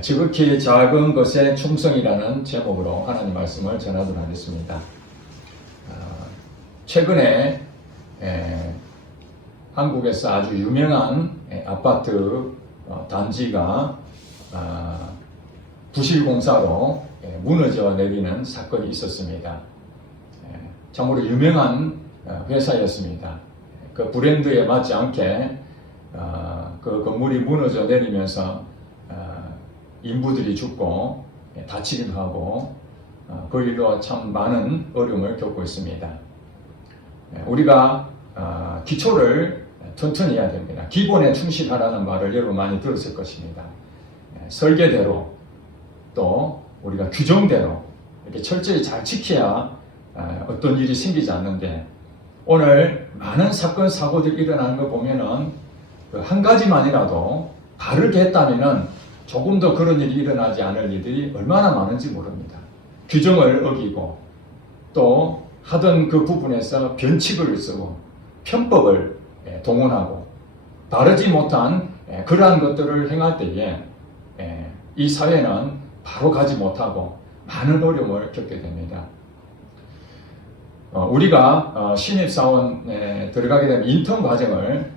지극히 작은 것에 충성이라는 제목으로 하나님 말씀을 전하도록 하겠습니다. 최근에 한국에서 아주 유명한 아파트 단지가 부실공사로 무너져 내리는 사건이 있었습니다. 참으로 유명한 회사였습니다. 그 브랜드에 맞지 않게 그 건물이 무너져 내리면서 인부들이 죽고 다치기도 하고 그 일로 참 많은 어려움을 겪고 있습니다. 우리가 기초를 튼튼히 해야 됩니다. 기본에 충실하라는 말을 여러분 많이 들었을 것입니다. 설계대로 또 우리가 규정대로 이렇게 철저히 잘 지켜야 어떤 일이 생기지 않는데, 오늘 많은 사건 사고들이 일어나는 거 보면은 한 가지만이라도 다르게 했다면은 조금 더 그런 일이 일어나지 않을 일들이 얼마나 많은지 모릅니다. 규정을 어기고 또 하던 그 부분에서 변칙을 쓰고 편법을 동원하고 바르지 못한 그러한 것들을 행할 때에 이 사회는 바로 가지 못하고 많은 어려움을 겪게 됩니다. 우리가 신입사원에 들어가게 되면 인턴 과정을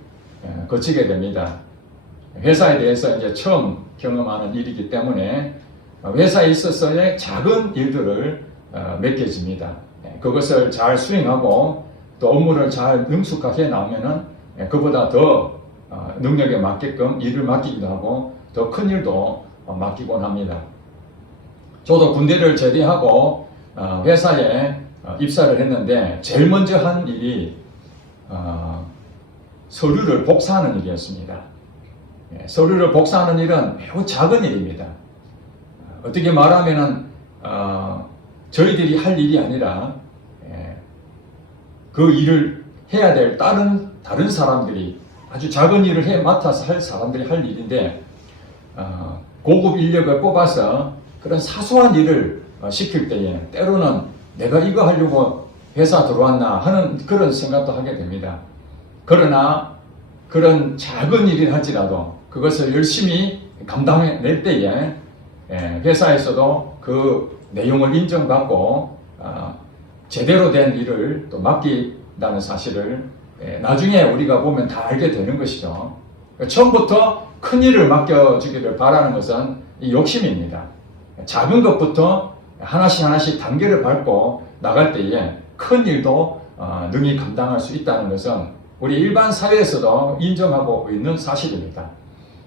거치게 됩니다. 회사에 대해서 이제 처음 경험하는 일이기 때문에 회사에 있어서의 작은 일들을 맡겨집니다. 그것을 잘 수행하고 또 업무를 잘 능숙하게 나오면은 그보다 더 능력에 맞게끔 일을 맡기기도 하고 더 큰 일도 맡기곤 합니다. 저도 군대를 제대하고 회사에 입사를 했는데 제일 먼저 한 일이 서류를 복사하는 일이었습니다. 서류를 복사하는 일은 매우 작은 일입니다. 어떻게 말하면은 저희들이 할 일이 아니라 그 일을 해야 될 다른 사람들이 아주 작은 일을 맡아서 할 사람들이 할 일인데, 고급 인력을 뽑아서 그런 사소한 일을 시킬 때에 때로는 내가 이거 하려고 회사 들어왔나 하는 그런 생각도 하게 됩니다. 그러나 그런 작은 일을 할지라도 그것을 열심히 감당해낼 때에 회사에서도 그 내용을 인정받고 제대로 된 일을 또 맡긴다는 사실을 나중에 우리가 보면 다 알게 되는 것이죠. 처음부터 큰 일을 맡겨주기를 바라는 것은 이 욕심입니다. 작은 것부터 하나씩 단계를 밟고 나갈 때에 큰 일도 능히 감당할 수 있다는 것은 우리 일반 사회에서도 인정하고 있는 사실입니다.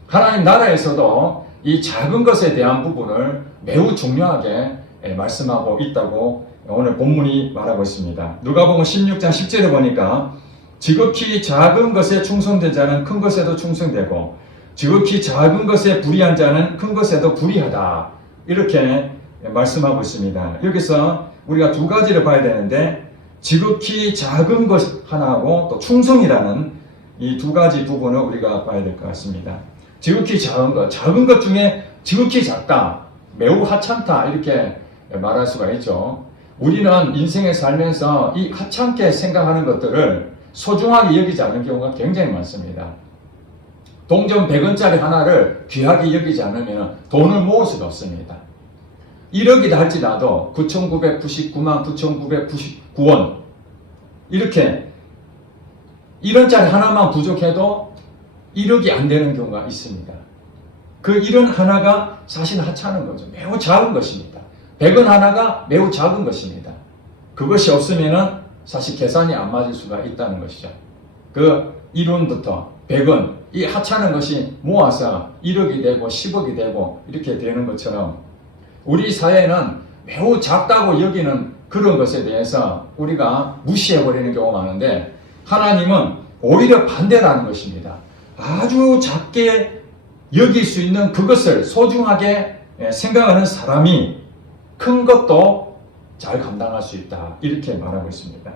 하나님 나라에서도 이 작은 것에 대한 부분을 매우 중요하게 말씀하고 있다고 오늘 본문이 말하고 있습니다. 누가복음 16장 10절에 보니까 지극히 작은 것에 충성된 자는 큰 것에도 충성되고 지극히 작은 것에 불의한 자는 큰 것에도 불의하다, 이렇게 말씀하고 있습니다. 여기서 우리가 두 가지를 봐야 되는데, 지극히 작은 것 하나하고 또 충성이라는 이 두 가지 부분을 우리가 봐야 될 것 같습니다. 지극히 작은 것 중에 지극히 작다, 매우 하찮다, 이렇게 말할 수가 있죠. 우리는 인생에 살면서 이 하찮게 생각하는 것들을 소중하게 여기지 않는 경우가 굉장히 많습니다. 동전 100원짜리 하나를 귀하게 여기지 않으면 돈을 모을 수가 없습니다. 1억이다 할지라도 9,999만 9,999원, 이렇게 1원짜리 하나만 부족해도 1억이 안 되는 경우가 있습니다. 그 1원 하나가 사실 하찮은 거죠. 매우 작은 것입니다. 100원 하나가 매우 작은 것입니다. 그것이 없으면 사실 계산이 안 맞을 수가 있다는 것이죠. 그 1원부터 100원, 이 하찮은 것이 모아서 1억이 되고 10억이 되고 이렇게 되는 것처럼 우리 사회는 매우 작다고 여기는 그런 것에 대해서 우리가 무시해버리는 경우가 많은데, 하나님은 오히려 반대라는 것입니다. 아주 작게 여길 수 있는 그것을 소중하게 생각하는 사람이 큰 것도 잘 감당할 수 있다, 이렇게 말하고 있습니다.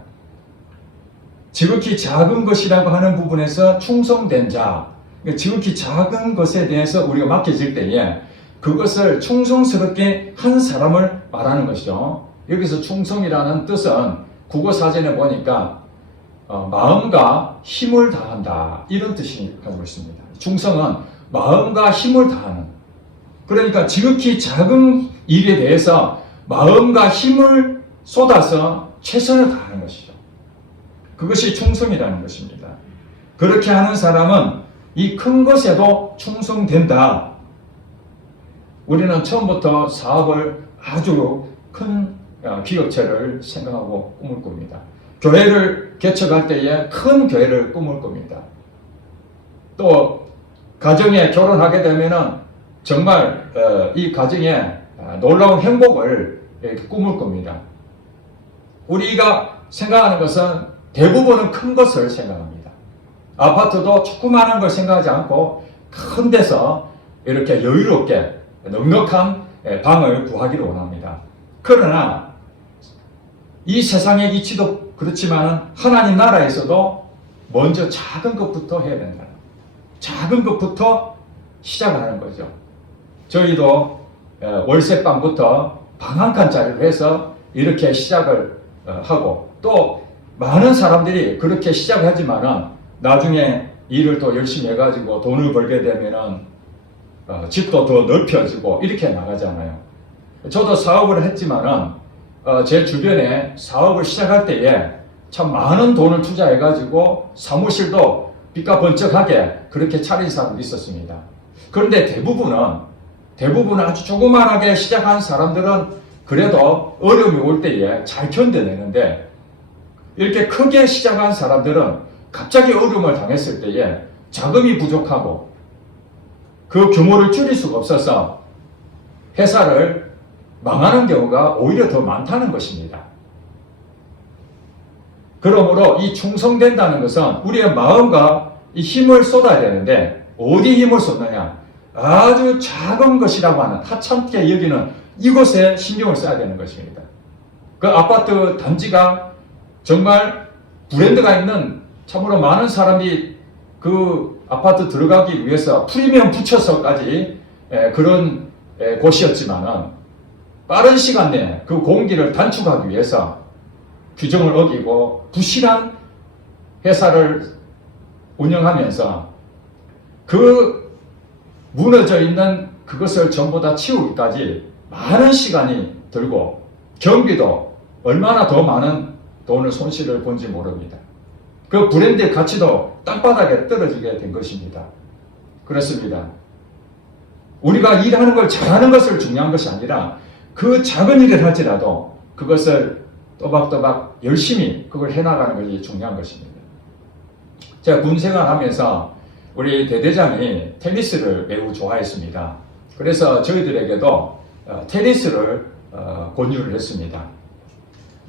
지극히 작은 것이라고 하는 부분에서 충성된 자, 지극히 작은 것에 대해서 우리가 맡겨질 때에 그것을 충성스럽게 한 사람을 말하는 것이죠. 여기서 충성이라는 뜻은 국어사전에 보니까 마음과 힘을 다한다, 이런 뜻이 가지고 있습니다. 충성은 마음과 힘을 다하는, 그러니까 지극히 작은 일에 대해서 마음과 힘을 쏟아서 최선을 다하는 것이죠. 그것이 충성이라는 것입니다. 그렇게 하는 사람은 이 큰 것에도 충성된다. 우리는 처음부터 사업을 아주 큰 기업체를 생각하고 꿈을 꿉니다. 교회를 개척할 때에 큰 교회를 꿈을 꿉니다. 또 가정에 결혼하게 되면은 정말 이 가정에 놀라운 행복을 꿈을 꿉니다. 우리가 생각하는 것은 대부분은 큰 것을 생각합니다. 아파트도 조그마한 걸 생각하지 않고 큰 데서 이렇게 여유롭게 넉넉한 방을 구하기를 원합니다. 그러나 이 세상의 이치도 그렇지만 하나님 나라에서도 먼저 작은 것부터 해야 된다. 작은 것부터 시작하는 거죠. 저희도 월세방부터 방 한 칸짜리로 해서 이렇게 시작을 하고 또 많은 사람들이 그렇게 시작하지만은 나중에 일을 또 열심히 해가지고 돈을 벌게 되면은 집도 더 넓혀지고 이렇게 나가잖아요. 저도 사업을 했지만은 제 주변에 사업을 시작할 때에 참 많은 돈을 투자해가지고 사무실도 빛과 번쩍하게 그렇게 차린 사람도 있었습니다. 그런데 대부분은 아주 조그만하게 시작한 사람들은 그래도 어려움이 올 때에 잘 견뎌내는데 이렇게 크게 시작한 사람들은 갑자기 어려움을 당했을 때에 자금이 부족하고 그 규모를 줄일 수가 없어서 회사를 망하는 경우가 오히려 더 많다는 것입니다. 그러므로 이 충성된다는 것은 우리의 마음과 이 힘을 쏟아야 되는데 어디 힘을 쏟느냐? 아주 작은 것이라고 하는 하찮게 여기는 이곳에 신경을 써야 되는 것입니다. 그 아파트 단지가 정말 브랜드가 있는 참으로 많은 사람이 그 아파트 들어가기 위해서 프리미엄 붙여서까지 그런 곳이었지만은 빠른 시간 내에 그 공기를 단축하기 위해서 규정을 어기고 부실한 회사를 운영하면서 그 무너져 있는 그것을 전부 다 치우기까지 많은 시간이 들고 경비도 얼마나 더 많은 돈을 손실을 본지 모릅니다. 그 브랜드의 가치도 땅바닥에 떨어지게 된 것입니다. 그렇습니다. 우리가 일하는 걸 잘하는 것을 중요한 것이 아니라 그 작은 일을 할지라도 그것을 또박또박 열심히 그걸 해나가는 것이 중요한 것입니다. 제가 군 생활하면서 우리 대대장이 테니스를 매우 좋아했습니다. 그래서 저희들에게도 테니스를 권유를 했습니다.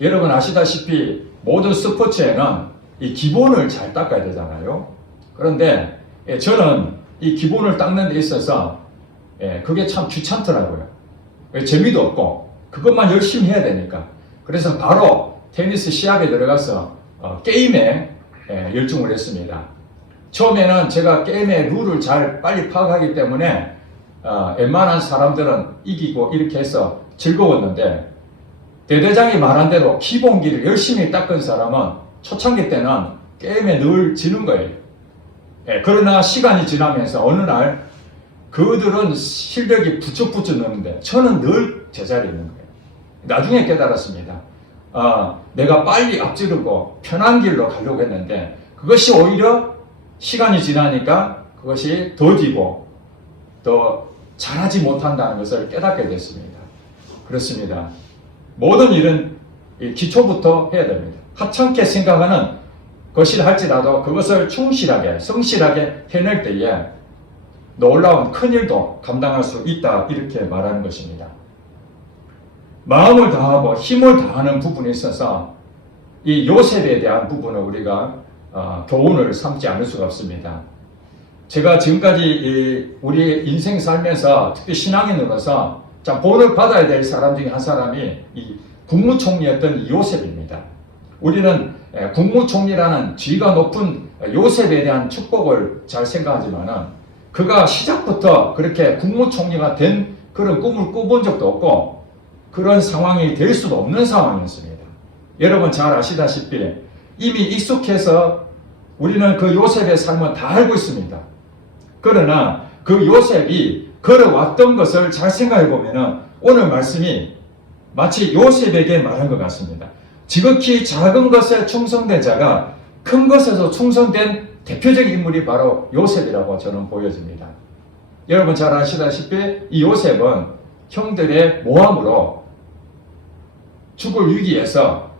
여러분 아시다시피 모든 스포츠에는 이 기본을 잘 닦아야 되잖아요. 그런데 저는 이 기본을 닦는 데 있어서 그게 참 귀찮더라고요. 재미도 없고 그것만 열심히 해야 되니까. 그래서 바로 테니스 시합에 들어가서 게임에 열중을 했습니다. 처음에는 제가 게임의 룰을 잘 빨리 파악하기 때문에 웬만한 사람들은 이기고 이렇게 해서 즐거웠는데 대대장이 말한 대로 기본기를 열심히 닦은 사람은 초창기 때는 게임에 늘 지는 거예요. 그러나 시간이 지나면서 어느 날 그들은 실력이 부쩍부쩍 느는데 저는 늘 제자리에 있는 거예요. 나중에 깨달았습니다. 내가 빨리 앞지르고 편한 길로 가려고 했는데 그것이 오히려 시간이 지나니까 그것이 더디고 더 잘하지 못한다는 것을 깨닫게 됐습니다. 그렇습니다. 모든 일은 기초부터 해야 됩니다. 하찮게 생각하는 것이라 할지라도 그것을 충실하게 성실하게 해낼 때에 놀라운 큰 일도 감당할 수 있다 이렇게 말하는 것입니다. 마음을 다하고 힘을 다하는 부분에 있어서 이 요셉에 대한 부분을 우리가 교훈을 삼지 않을 수가 없습니다. 제가 지금까지 우리 인생 살면서 특히 신앙인으로서 참 본을 받아야 될 사람 중에 한 사람이 이 국무총리였던 요셉입니다. 우리는 국무총리라는 지위가 높은 요셉에 대한 축복을 잘 생각하지만은 그가 시작부터 그렇게 국무총리가 된 그런 꿈을 꿔본 적도 없고 그런 상황이 될 수도 없는 상황이었습니다. 여러분 잘 아시다시피 이미 익숙해서 우리는 그 요셉의 삶을 다 알고 있습니다. 그러나 그 요셉이 걸어왔던 것을 잘 생각해 보면은 오늘 말씀이 마치 요셉에게 말한 것 같습니다. 지극히 작은 것에 충성된 자가 큰 것에서 충성된 대표적인 인물이 바로 요셉이라고 저는 보여집니다. 여러분 잘 아시다시피 이 요셉은 형들의 모함으로 죽을 위기에서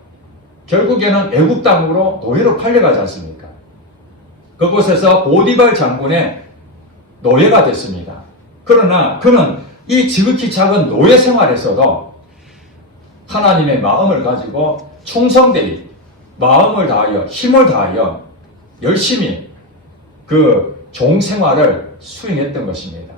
결국에는 애굽 땅으로 노예로 팔려가지 않습니까? 그곳에서 보디발 장군의 노예가 됐습니다. 그러나 그는 이 지극히 작은 노예 생활에서도 하나님의 마음을 가지고 충성되이 마음을 다하여 힘을 다하여 열심히 그 종 생활을 수행했던 것입니다.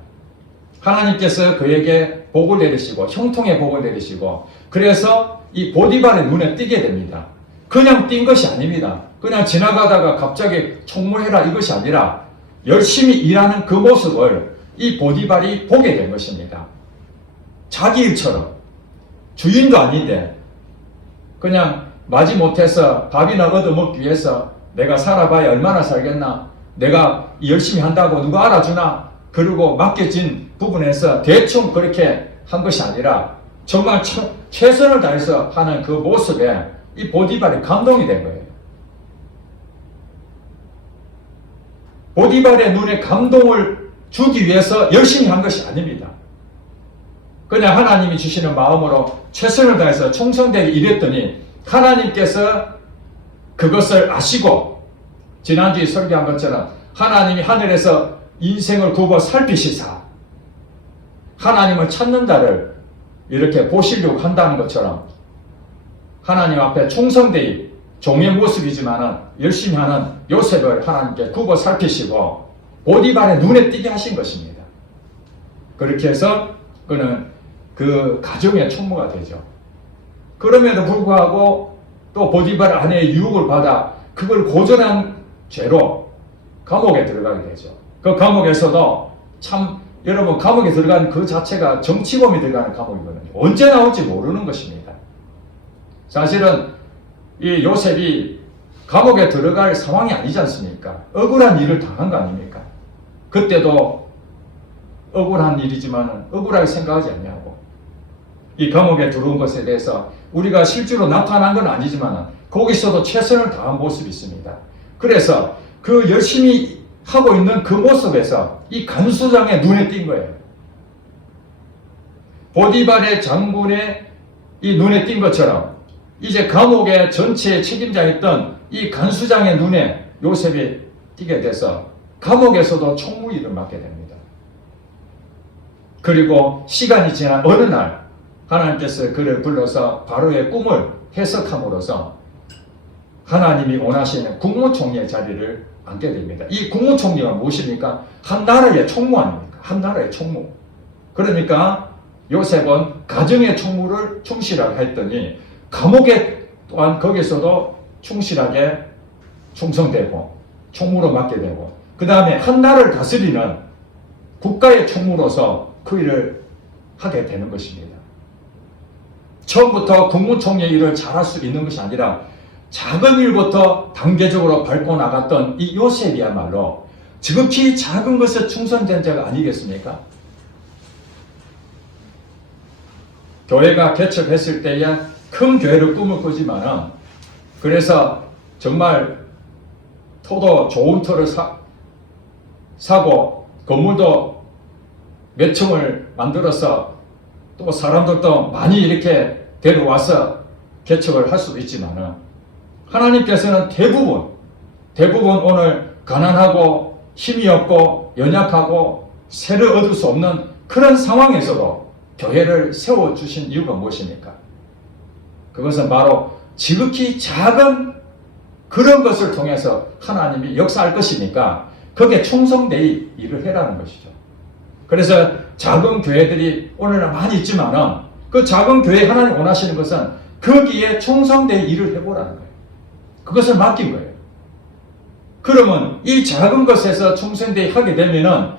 하나님께서 그에게 복을 내리시고 형통의 복을 내리시고 그래서 이 보디발의 눈에 띄게 됩니다. 그냥 띈 것이 아닙니다. 그냥 지나가다가 갑자기 총무해라 이것이 아니라 열심히 일하는 그 모습을 이 보디발이 보게 된 것입니다. 자기 일처럼 주인도 아닌데 그냥 마지못해서 밥이나 얻어먹기 위해서 내가 살아봐야 얼마나 살겠나, 내가 열심히 한다고 누가 알아주나, 그리고 맡겨진 부분에서 대충 그렇게 한 것이 아니라 정말 최선을 다해서 하는 그 모습에 이 보디발이 감동이 된 거예요. 보디발의 눈에 감동을 주기 위해서 열심히 한 것이 아닙니다. 그냥 하나님이 주시는 마음으로 최선을 다해서 충성되게 일했더니 하나님께서 그것을 아시고 지난주에 설교한 것처럼 하나님이 하늘에서 인생을 굽어 살피시사 하나님을 찾는다를 이렇게 보시려고 한다는 것처럼 하나님 앞에 충성되이 종의 모습이지만은 열심히 하는 요셉을 하나님께 굽어 살피시고 보디발의 눈에 띄게 하신 것입니다. 그렇게 해서 그는 그 가정의 총무가 되죠. 그럼에도 불구하고 또 보디발 아내의 유혹을 받아 그걸 고전한 죄로 감옥에 들어가게 되죠. 그 감옥에서도 참 여러분 감옥에 들어간 그 자체가 정치범이 들어가는 감옥이거든요. 언제 나올지 모르는 것입니다. 사실은 이 요셉이 감옥에 들어갈 상황이 아니지 않습니까? 억울한 일을 당한 거 아닙니까? 그때도 억울한 일이지만 억울하게 생각하지 않냐고. 이 감옥에 들어온 것에 대해서 우리가 실제로 나타난 건 아니지만 거기서도 최선을 다한 모습이 있습니다. 그래서 그 열심히 하고 있는 그 모습에서 이 간수장의 눈에 띈 거예요. 보디발의 장군의 이 눈에 띈 것처럼 이제 감옥의 전체의 책임자였던 이 간수장의 눈에 요셉이 띄게 돼서 감옥에서도 총무 일을 맡게 됩니다. 그리고 시간이 지난 어느 날 하나님께서 그를 불러서 바로의 꿈을 해석함으로써 하나님이 원하시는 국무총리의 자리를 앉게 됩니다. 이 국무총리가 무엇입니까? 한 나라의 총무 아닙니까? 한 나라의 총무. 그러니까 요셉은 가정의 총무를 충실하게 했더니 감옥에 또한 거기서도 충실하게 충성되고 총무로 맡게 되고 그 다음에 한 나라를 다스리는 국가의 총무로서 그 일을 하게 되는 것입니다. 처음부터 국무총리의 일을 잘할 수 있는 것이 아니라 작은 일부터 단계적으로 밟고 나갔던 이 요셉이야말로 지극히 작은 것에 충성된 자가 아니겠습니까? 교회가 개척했을 때야 큰 교회를 꿈을 꾸지만은 그래서 정말 토도 좋은 터를 사고 건물도 몇 층을 만들어서 또 사람들도 많이 이렇게 데려와서 개척을 할 수도 있지만은 하나님께서는 대부분 오늘 가난하고 힘이 없고 연약하고 세를 얻을 수 없는 그런 상황에서도 교회를 세워주신 이유가 무엇입니까? 그것은 바로 지극히 작은 그런 것을 통해서 하나님이 역사할 것이니까 거기에 충성되이 일을 해라는 것이죠. 그래서 작은 교회들이 오늘날 많이 있지만은 그 작은 교회에 하나님 원하시는 것은 거기에 충성되이 일을 해보라는 거예요. 그것을 맡긴 거예요. 그러면 이 작은 것에서 충성되이 하게 되면은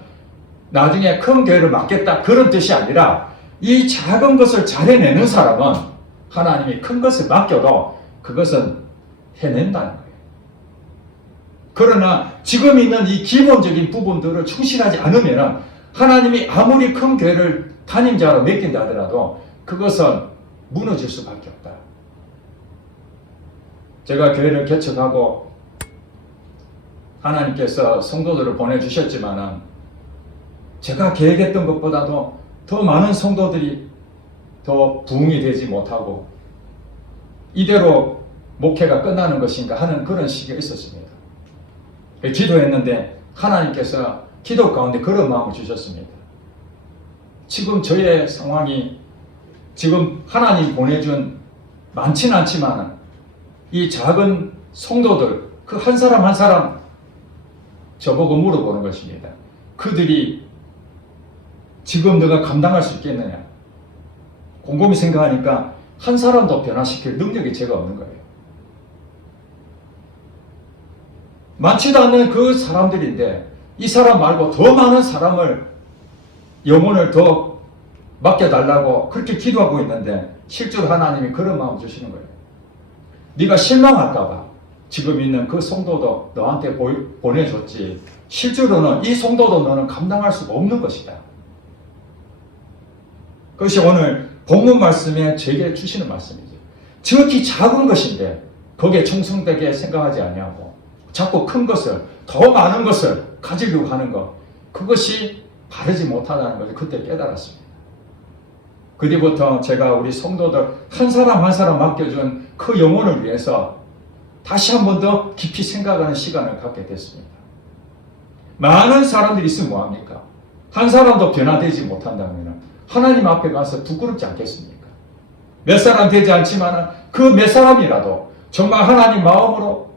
나중에 큰 교회를 맡겠다 그런 뜻이 아니라 이 작은 것을 잘 해내는 사람은 하나님이 큰 것을 맡겨도 그것은 해낸다는 거예요. 그러나 지금 있는 이 기본적인 부분들을 충실하지 않으면 하나님이 아무리 큰 교회를 담임자로 맡긴다 하더라도 그것은 무너질 수밖에 없다. 제가 교회를 개척하고 하나님께서 성도들을 보내주셨지만은 제가 계획했던 것보다도 더 많은 성도들이 더 부흥이 되지 못하고 이대로 목회가 끝나는 것인가 하는 그런 시기가 있었습니다. 기도했는데 하나님께서 기도 가운데 그런 마음을 주셨습니다. 지금 저의 상황이 지금 하나님 보내준 많지는 않지만 이 작은 성도들 그 한 사람 한 사람 저보고 물어보는 것입니다. 그들이 지금 너가 감당할 수 있겠느냐? 곰곰이 생각하니까 한 사람도 변화시킬 능력이 제가 없는 거예요. 많지도 않는 그 사람들인데 이 사람 말고 더 많은 사람을 영혼을 더 맡겨달라고 그렇게 기도하고 있는데 실제로 하나님이 그런 마음 주시는 거예요. 네가 실망할까봐 지금 있는 그 성도도 너한테 보내줬지 실제로는 이 성도도 너는 감당할 수가 없는 것이다. 그것이 오늘 본문 말씀에 제게 주시는 말씀이죠. 지극히 작은 것인데 거기에 충성되게 생각하지 아니하고 자꾸 큰 것을 더 많은 것을 가지려고 하는 것 그것이 바르지 못하다는 것을 그때 깨달았습니다. 그 뒤부터 제가 우리 성도들 한 사람 한 사람 맡겨준 그 영혼을 위해서 다시 한 번 더 깊이 생각하는 시간을 갖게 됐습니다. 많은 사람들이 있으면 뭐합니까? 한 사람도 변화되지 못한다면 하나님 앞에 가서 부끄럽지 않겠습니까? 몇 사람 되지 않지만 그 몇 사람이라도 정말 하나님 마음으로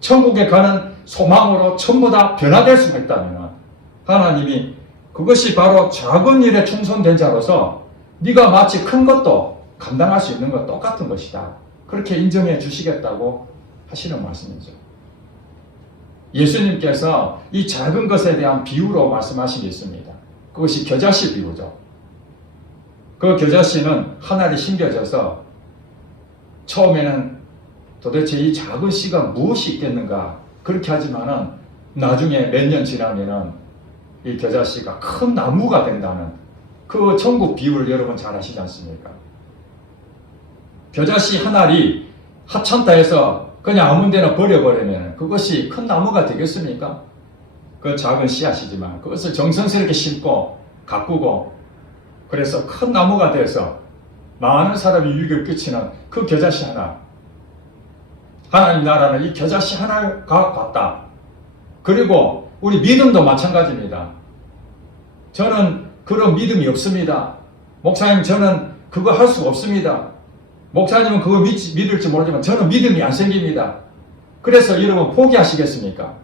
천국에 가는 소망으로 전부 다 변화될 수가 있다면 하나님이 그것이 바로 작은 일에 충성된 자로서 네가 마치 큰 것도 감당할 수 있는 것 똑같은 것이다. 그렇게 인정해 주시겠다고 하시는 말씀이죠. 예수님께서 이 작은 것에 대한 비유로 말씀하신 게 있습니다. 그것이 겨자씨 비유죠. 그 겨자씨는 하늘에 심겨져서 처음에는 도대체 이 작은 씨가 무엇이 있겠는가 그렇게 하지만은 나중에 몇 년 지나면은 이 겨자씨가 큰 나무가 된다는 그 천국 비유를 여러분 잘 아시지 않습니까? 겨자씨 한 알이 하찮다 해서 그냥 아무 데나 버려버리면 그것이 큰 나무가 되겠습니까? 그 작은 씨앗이지만 그것을 정성스럽게 심고 가꾸고 그래서 큰 나무가 돼서 많은 사람이 유익을 끼치는 그 겨자씨 하나. 하나님 나라는 이 겨자씨 하나가 같다. 그리고 우리 믿음도 마찬가지입니다. 저는 그런 믿음이 없습니다. 목사님 저는 그거 할 수가 없습니다. 목사님은 그거 믿을지 모르지만 저는 믿음이 안 생깁니다. 그래서 여러분 포기하시겠습니까?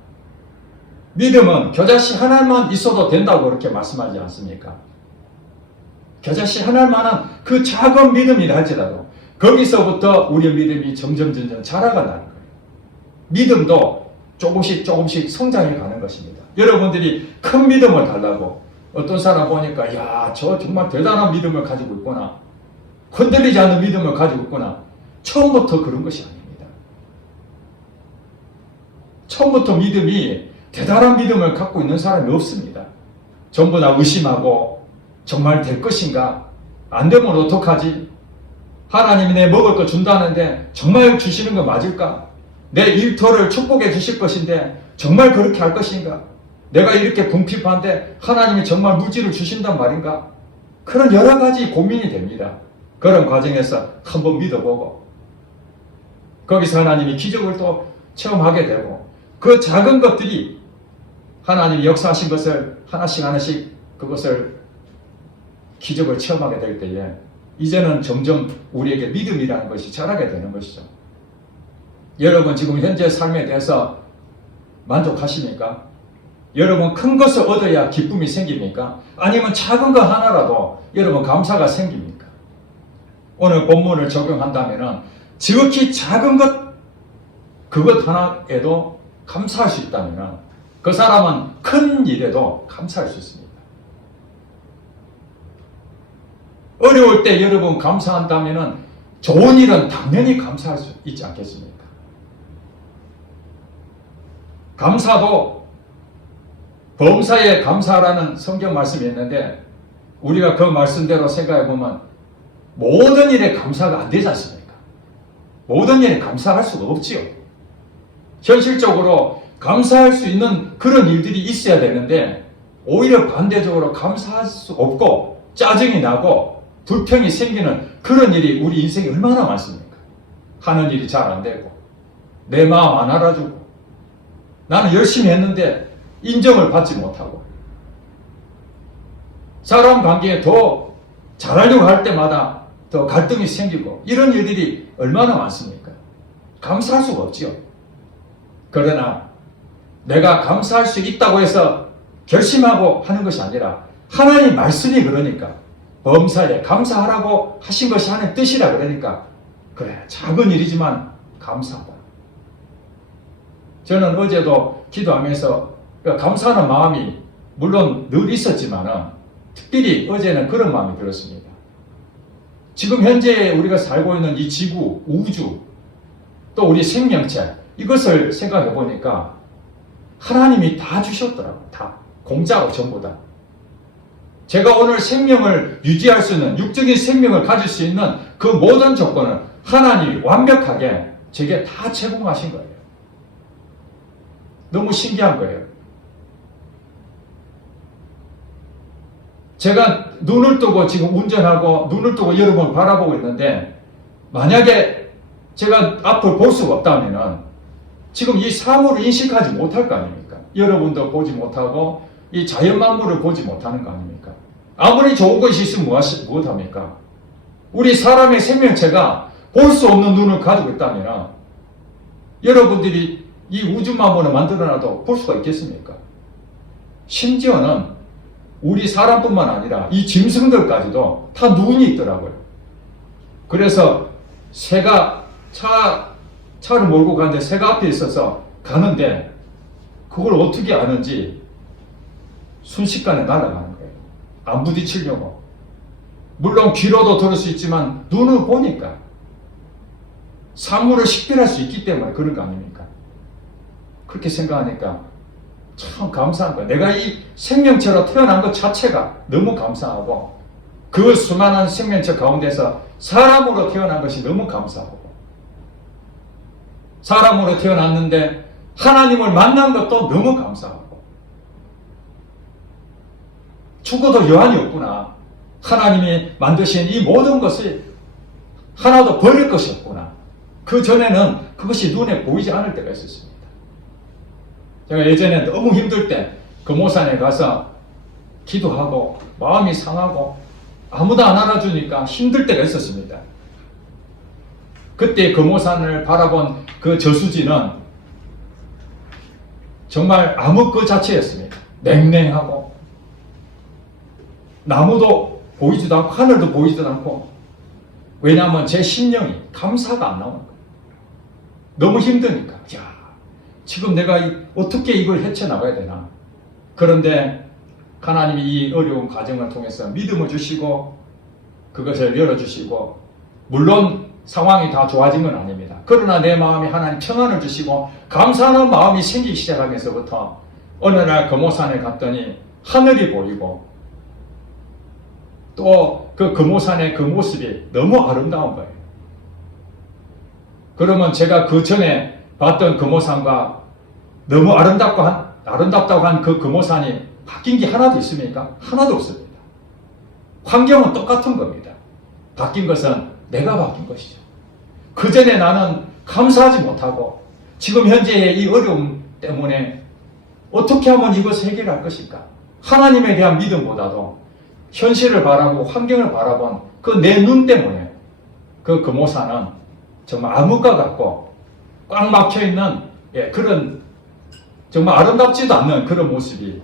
믿음은 겨자씨 하나만 있어도 된다고 그렇게 말씀하지 않습니까? 겨자씨 하나만한 그 작은 믿음이라 할지라도 거기서부터 우리의 믿음이 점점 자라간다는 거예요. 믿음도 조금씩 성장해 가는 것입니다. 여러분들이 큰 믿음을 달라고 어떤 사람 보니까 야, 저 정말 대단한 믿음을 가지고 있구나. 흔들리지 않는 믿음을 가지고 있구나. 처음부터 그런 것이 아닙니다. 처음부터 믿음이 대단한 믿음을 갖고 있는 사람이 없습니다. 전부 다 의심하고 정말 될 것인가? 안 되면 어떡하지? 하나님이 내 먹을 거 준다는데 정말 주시는 거 맞을까? 내 일터를 축복해 주실 것인데 정말 그렇게 할 것인가? 내가 이렇게 궁핍한데 하나님이 정말 물질을 주신단 말인가? 그런 여러 가지 고민이 됩니다. 그런 과정에서 한번 믿어보고 거기서 하나님이 기적을 또 체험하게 되고 그 작은 것들이 하나님이 역사하신 것을 하나씩 그것을 기적을 체험하게 될 때에 이제는 점점 우리에게 믿음이라는 것이 자라게 되는 것이죠. 여러분 지금 현재 삶에 대해서 만족하십니까? 여러분 큰 것을 얻어야 기쁨이 생깁니까? 아니면 작은 거 하나라도 여러분 감사가 생깁니까? 오늘 본문을 적용한다면 지극히 작은 것 그것 하나에도 감사할 수 있다면 그 사람은 큰 일에도 감사할 수 있습니다. 어려울 때 여러분 감사한다면 좋은 일은 당연히 감사할 수 있지 않겠습니까? 감사도 범사에 감사하라는 성경 말씀이 있는데 우리가 그 말씀대로 생각해 보면 모든 일에 감사가 안 되지 않습니까? 모든 일에 감사할 수가 없지요. 현실적으로 감사할 수 있는 그런 일들이 있어야 되는데 오히려 반대적으로 감사할 수 없고 짜증이 나고 불평이 생기는 그런 일이 우리 인생에 얼마나 많습니까? 하는 일이 잘 안 되고 내 마음 안 알아주고 나는 열심히 했는데 인정을 받지 못하고 사람 관계에 더 잘하려고 할 때마다 더 갈등이 생기고 이런 일들이 얼마나 많습니까? 감사할 수가 없지요. 그러나 내가 감사할 수 있다고 해서 결심하고 하는 것이 아니라 하나님 말씀이 그러니까 범사에 감사하라고 하신 것이 하나님 뜻이라 그러니까 그래 작은 일이지만 감사하다. 저는 어제도 기도하면서 감사하는 마음이 물론 늘 있었지만 특별히 어제는 그런 마음이 들었습니다. 지금 현재 우리가 살고 있는 이 지구, 우주, 또 우리 생명체 이것을 생각해 보니까 하나님이 다 주셨더라고요. 다. 공짜로 전부 다. 제가 오늘 생명을 유지할 수 있는 육적인 생명을 가질 수 있는 그 모든 조건을 하나님이 완벽하게 제게 다 제공하신 거예요. 너무 신기한 거예요. 제가 눈을 뜨고 지금 운전하고 눈을 뜨고 여러분을 바라보고 있는데 만약에 제가 앞을 볼 수가 없다면 지금 이 사물을 인식하지 못할 거 아닙니까? 여러분도 보지 못하고 이 자연 만물을 보지 못하는 거 아닙니까? 아무리 좋은 것이 있으면 무엇합니까? 우리 사람의 생명체가 볼 수 없는 눈을 가지고 있다면 여러분들이 이 우주 만물을 만들어놔도 볼 수가 있겠습니까? 심지어는 우리 사람뿐만 아니라 이 짐승들까지도 다 눈이 있더라고요. 그래서 새가 차를 몰고 가는데 새가 앞에 있어서 가는데 그걸 어떻게 아는지 순식간에 날아가는 거예요. 안 부딪히려고. 물론 귀로도 들을 수 있지만 눈을 보니까 사물을 식별할 수 있기 때문에 그런 거 아닙니까? 그렇게 생각하니까 참 감사한 거예요. 내가 이 생명체로 태어난 것 자체가 너무 감사하고 그 수많은 생명체 가운데서 사람으로 태어난 것이 너무 감사하고 사람으로 태어났는데 하나님을 만난 것도 너무 감사하고 죽어도 여한이 없구나. 하나님이 만드신 이 모든 것이 하나도 버릴 것이 없구나. 그 전에는 그것이 눈에 보이지 않을 때가 있었습니다. 제가 예전에 너무 힘들 때 금오산에 가서 기도하고 마음이 상하고 아무도 안 알아주니까 힘들 때가 있었습니다. 그때 금오산을 바라본 그 저수지는 정말 암흑 그 자체였습니다. 냉랭하고 나무도 보이지도 않고 하늘도 보이지도 않고 왜냐하면 제 심령이 감사가 안 나오는 거예요. 너무 힘드니까 야 지금 내가 어떻게 이걸 헤쳐나가야 되나. 그런데 하나님이 이 어려운 과정을 통해서 믿음을 주시고 그것을 열어주시고 물론 상황이 다 좋아진 건 아닙니다. 그러나 내 마음에 하나님 평안을 주시고 감사하는 마음이 생기기 시작하면서부터 어느 날 금오산에 갔더니 하늘이 보이고 또 그 금오산의 그 모습이 너무 아름다운 거예요. 그러면 제가 그 전에 봤던 금오산과 너무 아름답다고 한 그 금오산이 바뀐 게 하나도 있습니까? 하나도 없습니다. 환경은 똑같은 겁니다. 바뀐 것은 내가 바뀐 것이죠. 그 전에 나는 감사하지 못하고 지금 현재의 이 어려움 때문에 어떻게 하면 이것을 해결할 것일까? 하나님에 대한 믿음보다도 현실을 바라보고 환경을 바라본 그 내 눈 때문에 그 금오산은 정말 암흑과 같고 꽉 막혀있는 그런 정말 아름답지도 않는 그런 모습이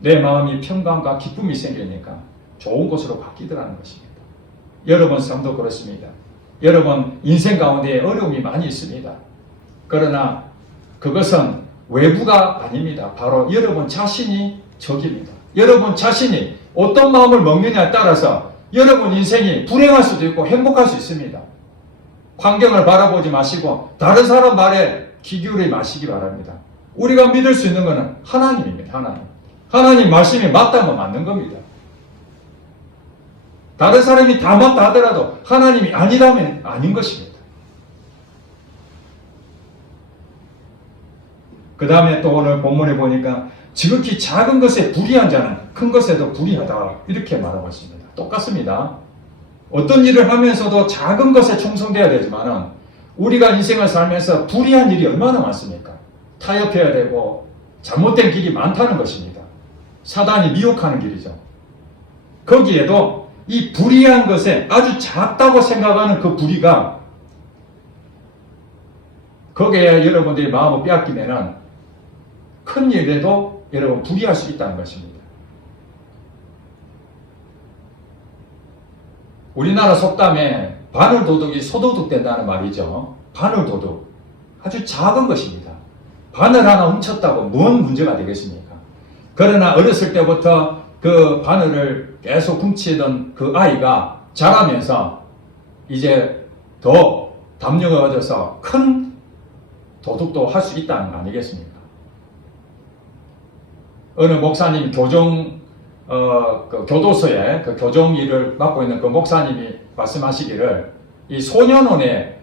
내 마음이 평강과 기쁨이 생기니까 좋은 곳으로 바뀌더라는 것입니다. 여러분 삶도 그렇습니다. 여러분 인생 가운데 어려움이 많이 있습니다. 그러나 그것은 외부가 아닙니다. 바로 여러분 자신이 적입니다. 여러분 자신이 어떤 마음을 먹느냐에 따라서 여러분 인생이 불행할 수도 있고 행복할 수 있습니다. 환경을 바라보지 마시고 다른 사람 말에 귀 기울이지 마시기 바랍니다. 우리가 믿을 수 있는 것은 하나님입니다. 하나님. 하나님 말씀이 맞다면 맞는 겁니다. 다른 사람이 다 맞다 하더라도 하나님이 아니라면 아닌 것입니다. 그 다음에 또 오늘 본문에 보니까 지극히 작은 것에 불의한 자는 큰 것에도 불의하다 이렇게 말하고 있습니다. 똑같습니다. 어떤 일을 하면서도 작은 것에 충성돼야 되지만은 우리가 인생을 살면서 불의한 일이 얼마나 많습니까? 타협해야 되고 잘못된 길이 많다는 것입니다. 사단이 미혹하는 길이죠. 거기에도 이 불의한 것에 아주 작다고 생각하는 그 불의가 거기에 여러분들이 마음을 빼앗기면은 큰 일에도 여러분 불의할 수 있다는 것입니다. 우리나라 속담에 바늘도둑이 소도둑 된다는 말이죠. 바늘도둑. 아주 작은 것입니다. 바늘 하나 훔쳤다고 뭔 문제가 되겠습니까? 그러나 어렸을 때부터 그 바늘을 계속 훔치던 그 아이가 자라면서 이제 더 담력을 얻어서 큰 도둑도 할 수 있다는 거 아니겠습니까? 어느 목사님 그 교도소에 그 교정 일을 맡고 있는 그 목사님이 말씀하시기를 이 소년원에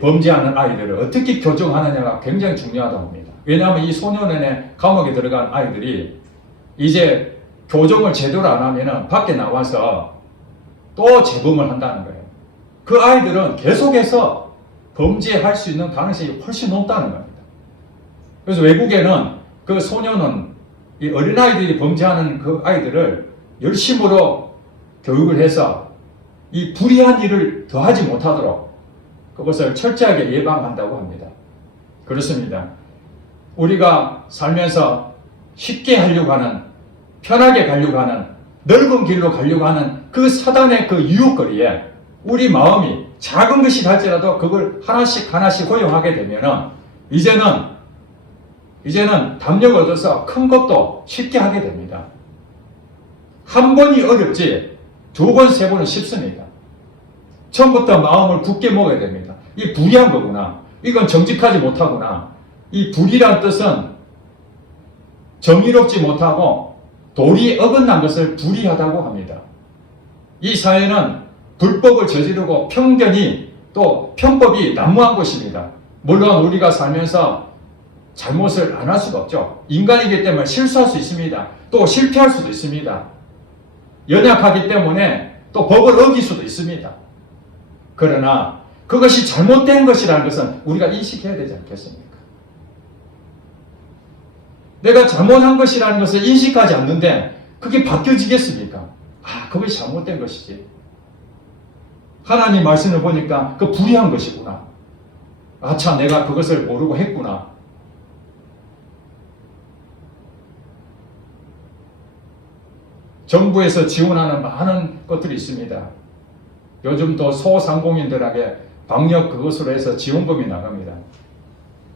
범죄하는 아이들을 어떻게 교정하느냐가 굉장히 중요하다고 합니다. 왜냐하면 이 소년원에 감옥에 들어간 아이들이 이제 교정을 제대로 안 하면은 밖에 나와서 또 재범을 한다는 거예요. 그 아이들은 계속해서 범죄할 수 있는 가능성이 훨씬 높다는 겁니다. 그래서 외국에는 그 소년원, 이 어린아이들이 범죄하는 그 아이들을 열심으로 교육을 해서 이 불의한 일을 더하지 못하도록 그것을 철저하게 예방한다고 합니다. 그렇습니다. 우리가 살면서 쉽게 하려고 하는, 편하게 가려고 하는, 넓은 길로 가려고 하는 그 사단의 그 유혹거리에 우리 마음이 작은 것이 할지라도 그걸 하나씩 허용하게 되면은 이제는 담력을 얻어서 큰 것도 쉽게 하게 됩니다. 한 번이 어렵지 두 번, 세 번은 쉽습니다. 처음부터 마음을 굳게 먹어야 됩니다. 이 불의한 거구나. 이건 정직하지 못하구나. 이 불의란 뜻은 정의롭지 못하고 도리에 어긋난 것을 불의하다고 합니다. 이 사회는 불법을 저지르고 편견이 또 편법이 난무한 것입니다. 물론 우리가 살면서 잘못을 안 할 수가 없죠. 인간이기 때문에 실수할 수 있습니다. 또 실패할 수도 있습니다. 연약하기 때문에 또 법을 어길 수도 있습니다. 그러나 그것이 잘못된 것이라는 것은 우리가 인식해야 되지 않겠습니까? 내가 잘못한 것이라는 것을 인식하지 않는데 그게 바뀌어지겠습니까? 아, 그것이 잘못된 것이지. 하나님 말씀을 보니까 그 불의한 것이구나. 아, 참 내가 그것을 모르고 했구나. 정부에서 지원하는 많은 것들이 있습니다. 요즘도 소상공인들에게 방역 그것으로 해서 지원금이 나갑니다.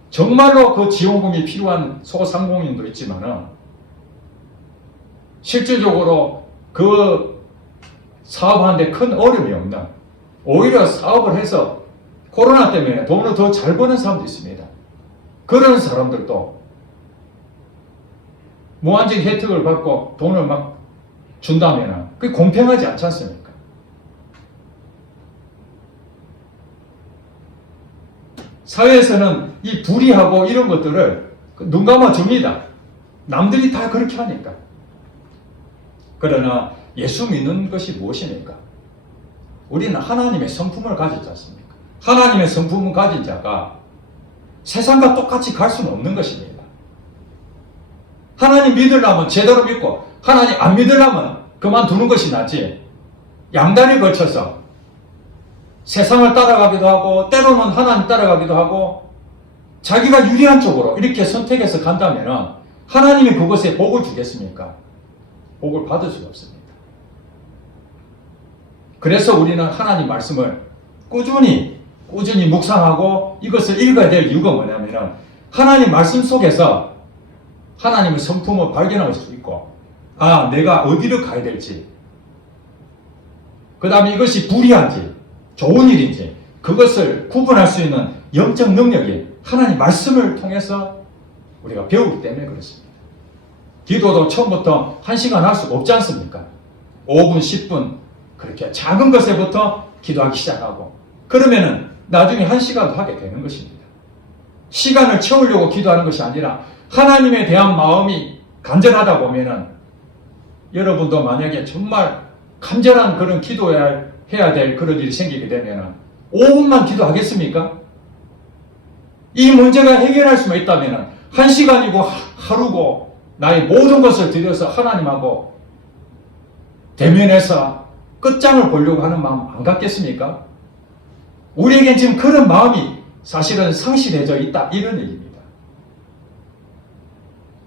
정말로 그 지원금이 필요한 소상공인도 있지만은 실질적으로 그 사업하는데 큰 어려움이 없는, 오히려 사업을 해서 코로나 때문에 돈을 더 잘 버는 사람도 있습니다. 그런 사람들도 무한정 혜택을 받고 돈을 막 준다면 그게 공평하지 않지 않습니까? 사회에서는 이 불의하고 이런 것들을 눈 감아 줍니다. 남들이 다 그렇게 하니까. 그러나 예수 믿는 것이 무엇입니까? 우리는 하나님의 성품을 가지지 않습니까? 하나님의 성품을 가진 자가 세상과 똑같이 갈 수는 없는 것입니다. 하나님 믿으려면 제대로 믿고 하나님 안 믿으려면 그만두는 것이 낫지, 양다리 걸쳐서 세상을 따라가기도 하고 때로는 하나님 따라가기도 하고 자기가 유리한 쪽으로 이렇게 선택해서 간다면 하나님이 그것에 복을 주겠습니까? 복을 받을 수가 없습니다. 그래서 우리는 하나님 말씀을 꾸준히 묵상하고 이것을 읽어야 될 이유가 뭐냐면 하나님 말씀 속에서 하나님의 성품을 발견할 수 있고, 아, 내가 어디로 가야 될지, 그 다음에 이것이 불의한지 좋은 일인지 그것을 구분할 수 있는 영적 능력이 하나님 말씀을 통해서 우리가 배우기 때문에 그렇습니다. 기도도 처음부터 1시간 할 수가 없지 않습니까? 5분, 10분 그렇게 작은 것에부터 기도하기 시작하고 그러면은 나중에 1시간도 하게 되는 것입니다. 시간을 채우려고 기도하는 것이 아니라 하나님에 대한 마음이 간절하다 보면은 여러분도 만약에 정말 간절한 그런 기도해야 될 그런 일이 생기게 되면은 5분만 기도하겠습니까? 이 문제가 해결할 수만 있다면은 1시간이고 하루고 나의 모든 것을 들여서 하나님하고 대면해서 끝장을 보려고 하는 마음 안 갖겠습니까? 우리에겐 지금 그런 마음이 사실은 상실해져 있다 이런 얘기입니다.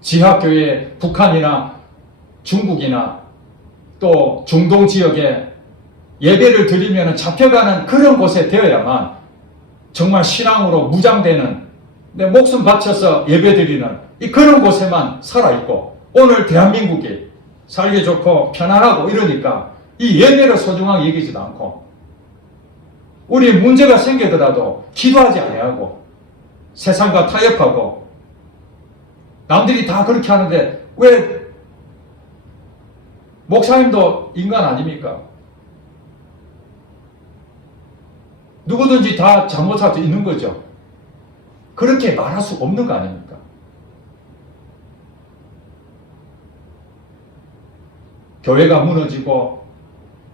지하교회 북한이나 중국이나 또 중동 지역에 예배를 드리면 잡혀가는 그런 곳에 되어야만 정말 신앙으로 무장되는 내 목숨 바쳐서 예배 드리는 그런 곳에만 살아있고 오늘 대한민국이 살기 좋고 편안하고 이러니까 이 예배를 소중하게 여기지도 않고 우리 문제가 생기더라도 기도하지 아니하고 세상과 타협하고 남들이 다 그렇게 하는데 왜 목사님도 인간 아닙니까? 누구든지 다 잘못할 수 있는 거죠. 그렇게 말할 수 없는 거 아닙니까? 교회가 무너지고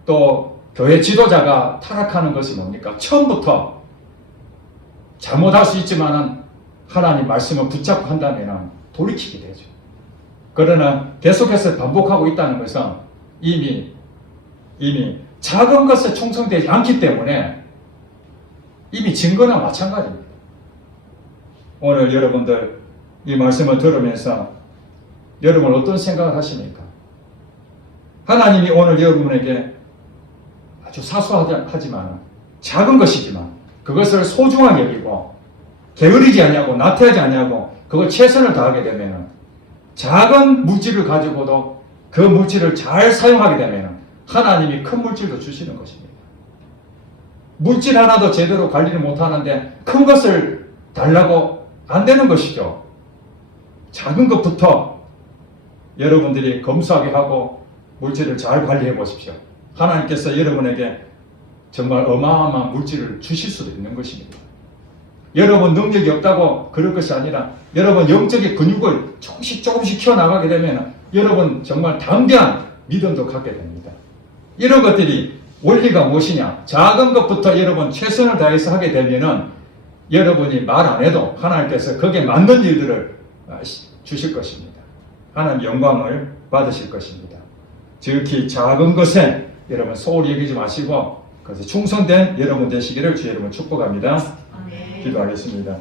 또 교회 지도자가 타락하는 것이 뭡니까? 처음부터 잘못할 수 있지만은 하나님 말씀을 붙잡고 한다면 돌이키게 되죠. 그러나 계속해서 반복하고 있다는 것은 이미 작은 것에 충성되지 않기 때문에 이미 증거나 마찬가지입니다. 오늘 여러분들 이 말씀을 들으면서 여러분 어떤 생각을 하십니까? 하나님이 오늘 여러분에게 아주 사소하지만 작은 것이지만 그것을 소중하게 여기고 게으르지 아니하고 나태하지 아니하고 그걸 최선을 다하게 되면 작은 물질을 가지고도 그 물질을 잘 사용하게 되면 하나님이 큰 물질도 주시는 것입니다. 물질 하나도 제대로 관리를 못하는데 큰 것을 달라고 안 되는 것이죠. 작은 것부터 여러분들이 검소하게 하고 물질을 잘 관리해 보십시오. 하나님께서 여러분에게 정말 어마어마한 물질을 주실 수도 있는 것입니다. 여러분 능력이 없다고 그럴 것이 아니라 여러분 영적인 근육을 조금씩 키워나가게 되면 여러분 정말 담대한 믿음도 갖게 됩니다. 이런 것들이 원리가 무엇이냐? 작은 것부터 여러분 최선을 다해서 하게 되면은 여러분이 말 안 해도 하나님께서 거기에 맞는 일들을 주실 것입니다. 하나님 영광을 받으실 것입니다. 지극히 작은 것에 여러분 소홀히 여기지 마시고 그래서 충성된 여러분 되시기를 주의 이름으로 축복합니다. 기도하겠습니다.